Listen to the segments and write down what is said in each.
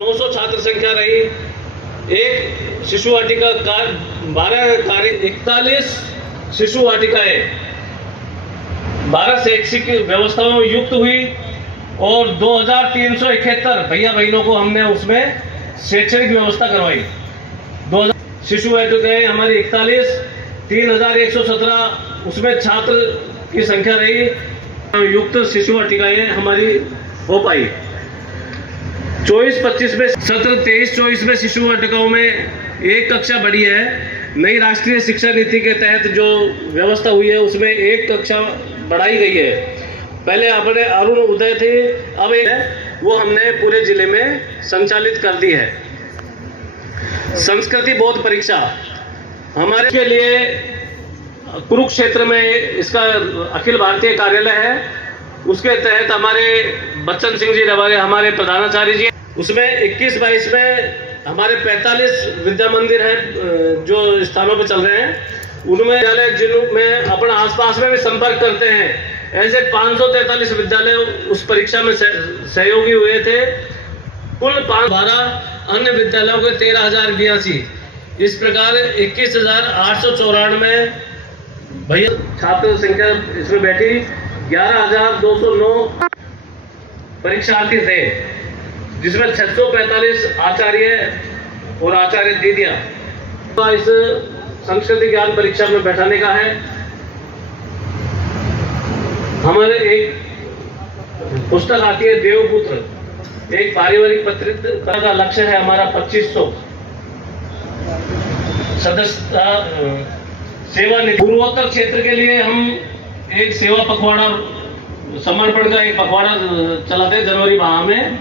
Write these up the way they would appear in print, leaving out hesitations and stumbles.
900 छात्र संख्या रही। एक शिशु वाटिका का 12 कार्य 41 शिशु वाटिकाएं 12 शैक्षिक व्यवस्थाओं में युक्त हुई और 2371 भैया बहनों को हमने उसमें शैक्षणिक व्यवस्था करवाई। 2000 शिशु वाटिकाएं हमारी 41, 3117 उसमें छात्र की संख्या रही, युक्त शिशु वाटिकाएं हमारी हो पाई। 24-25 में सत्र 23-24 में शिशु वाटिकाओं में एक कक्षा बढ़ी है। नई राष्ट्रीय शिक्षा नीति के तहत जो व्यवस्था हुई है उसमें एक कक्षा बढ़ाई गई है। पहले अपने अरुण उदय थे, अब एक है वो हमने पूरे जिले में संचालित कर दी है। संस्कृति बोध परीक्षा हमारे के लिए कुरुक्षेत्र में इसका अखिल भारतीय कार्यालय है, उसके तहत हमारे बच्चन सिंह जी रवारे हमारे प्रधानाचार्य जी, उसमें 21-22 में हमारे 45 विद्या मंदिर हैं जो स्थानों पर चल रहे हैं। उनमें विद्यालय जिनमें अपने आसपास में भी संपर्क करते हैं, ऐसे 543 विद्यालय उस परीक्षा में सहयोगी हुए थे। कुल 12 अन्य विद्यालयों के 13,082, इस प्रकार 21,894 भैया छात्र संख्या इसमें बैठी। 11,209 परीक्षार्थी थे, जिसमें 645 आचार्य और आचार्य दीदियां इस संस्कृति ज्ञान परीक्षा में बैठाने का है। हमारे एक पुस्तक आती है देवपुत्र, एक पारिवारिक पत्रिका का लक्ष्य है हमारा 2500 सदस्यता सेवा निधि। पूर्वोत्तर क्षेत्र के लिए हम एक सेवा पखवाड़ा समर्पण का एक पखवाड़ा चलाते हैं जनवरी माह में,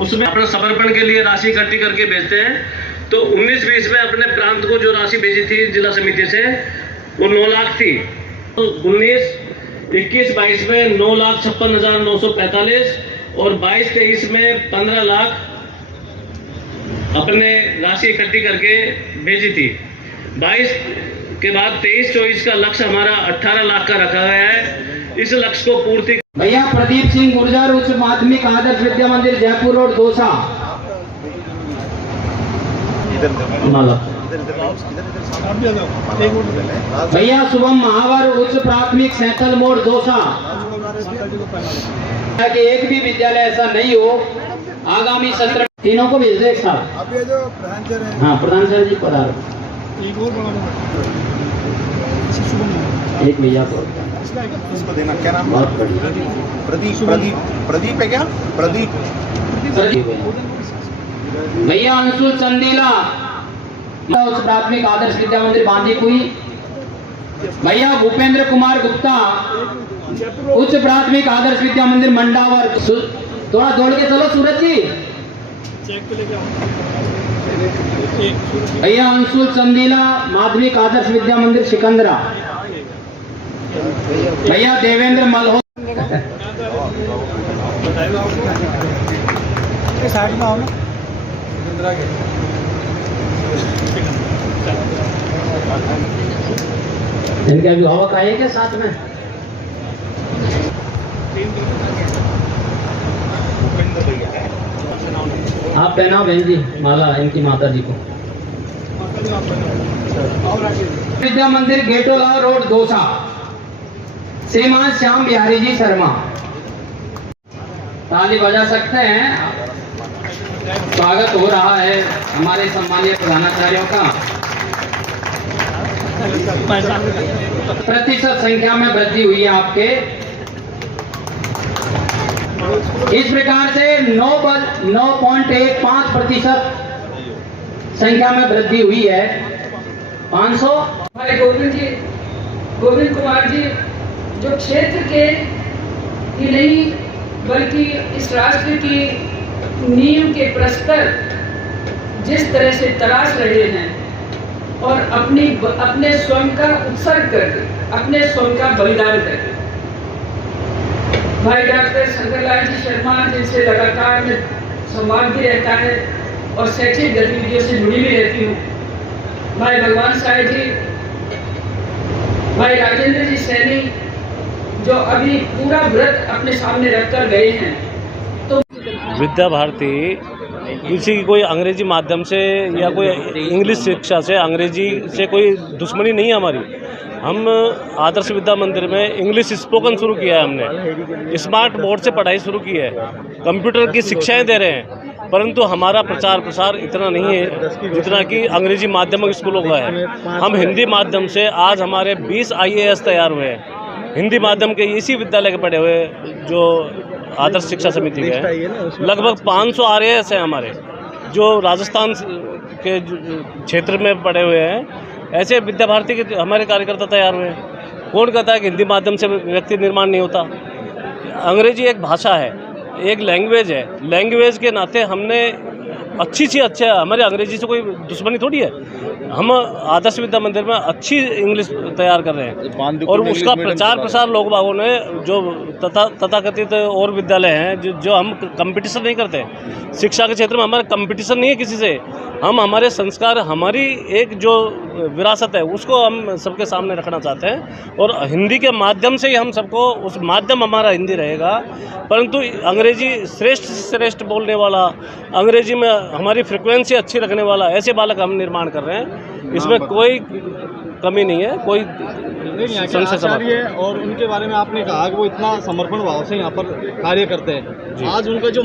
उसमें अपना समर्पण के लिए राशि इकट्ठी करके भेजते हैं। तो 19-20 में अपने प्रांत को जो राशि भेजी थी जिला समिति से वो 9 लाख थी। 19-21-22 में 9,56,945 और 22-23 में 15 लाख अपने राशि इकट्ठी करके भेजी थी। 22 के बाद 23-24 का लक्ष्य हमारा 18 लाख का रखा गया है। इस लक्ष्य को पूर्ति भैया प्रदीप सिंह गुर्जर उच्च माध्यमिक आदर्श विद्या मंदिर जयपुर रोड दौसा। भैया शुभम महावर उच्च प्राथमिक सैंतल मोड़ दौसा। कि एक भी विद्यालय ऐसा नहीं हो आगामी सत्र तीनों को भेज दे एक साथ। अब ये जो प्रधान है, हाँ प्रधान सर जी पधारो। एक भैया को उसको देना क्या नाम? बहुत बढ़िया। प्रदीप है क्या? प्रदीप भैया अंशुल चंदेला उच्च प्राथमिक आदर्श विद्या मंदिर बांदीकुई। भैया भूपेंद्र कुमार गुप्ता उच्च प्राथमिक आदर्श विद्या मंदिर मंडावर। थोड़ा दौड़ के चलो सूरज जी। भैया अंशुल चंदेला माध्यमिक आदर्श विद्या मंदिर सिकंदरा। भैया देवेंद्र मल्होत्रा साइड में आओ ना। इनके अभिभावक आए क्या साथ में? आप पहनाओ बहन जी माला इनकी माता जी को। विद्या मंदिर गेटोला रोड दौसा, श्रीमान श्याम बिहारी जी शर्मा। ताली बजा सकते हैं। स्वागत हो रहा है हमारे सम्मानीय प्रधानाचार्यों का। प्रतिशत संख्या में वृद्धि हुई है आपके। इस प्रकार से 9.15% संख्या में वृद्धि हुई है। 500 हमारे गोविंद कुमार जी जो क्षेत्र के ही नहीं बल्कि इस राष्ट्र की नींव के प्रस्तर जिस तरह से तराश रहे हैं और अपने स्वयं का उत्सर्ग करके अपने स्वयं का बलिदान करके, भाई डॉक्टर शंकरलाल जी शर्मा जिनसे लगातार में संवाद भी रहता है और शैक्षिक गतिविधियों से जुड़ी भी रहती हूँ, भाई भगवान साहब जी, भाई राजेंद्र जी सैनी जो अभी पूरा व्रत अपने सामने रखकर गए हैं। तो विद्या भारती किसी कोई अंग्रेजी माध्यम से या कोई इंग्लिश शिक्षा से, अंग्रेजी से कोई दुश्मनी नहीं है हमारी। हम आदर्श विद्या मंदिर में इंग्लिश स्पोकन शुरू किया है हमने, स्मार्ट बोर्ड से पढ़ाई शुरू की है, कंप्यूटर की शिक्षाएं दे रहे हैं, परंतु हमारा प्रचार प्रसार इतना नहीं है जितना कि अंग्रेजी माध्यमिक स्कूलों का है। हम हिंदी माध्यम से आज हमारे 20 IAS तैयार हुए हैं, हिंदी माध्यम के इसी विद्यालय के पढ़े हुए जो आदर्श शिक्षा समिति के हैं। लगभग 500 RAS हैं हमारे जो राजस्थान के क्षेत्र में पढ़े हुए हैं। ऐसे विद्या भारती के हमारे कार्यकर्ता तैयार हुए हैं। कौन कहता है कि हिंदी माध्यम से व्यक्ति निर्माण नहीं होता? अंग्रेजी एक भाषा है, एक लैंग्वेज है। लैंग्वेज के नाते हमने अच्छी से अच्छा, हमारे अंग्रेजी से कोई दुश्मनी थोड़ी है। हम आदर्श विद्या मंदिर में अच्छी इंग्लिश तैयार कर रहे हैं और उसका प्रचार प्रसार लोग बागों ने जो तथाकथित और विद्यालय हैं जो हम कंपटीशन नहीं करते। शिक्षा के क्षेत्र में हमारा कंपटीशन नहीं है किसी से। हम हमारे संस्कार, हमारी एक जो विरासत है उसको हम सबके सामने रखना चाहते हैं और हिंदी के माध्यम से ही हम सबको, उस माध्यम हमारा हिंदी रहेगा, परंतु अंग्रेजी श्रेष्ठ से श्रेष्ठ बोलने वाला, अंग्रेजी में हमारी फ्रिक्वेंसी अच्छी रखने वाला ऐसे बालक हम निर्माण कर रहे हैं। इसमें कोई कमी नहीं है, कोई आचार्य और उनके बारे में आपने कहा कि वो इतना समर्पण भाव से यहाँ पर कार्य करते हैं। आज उनका जो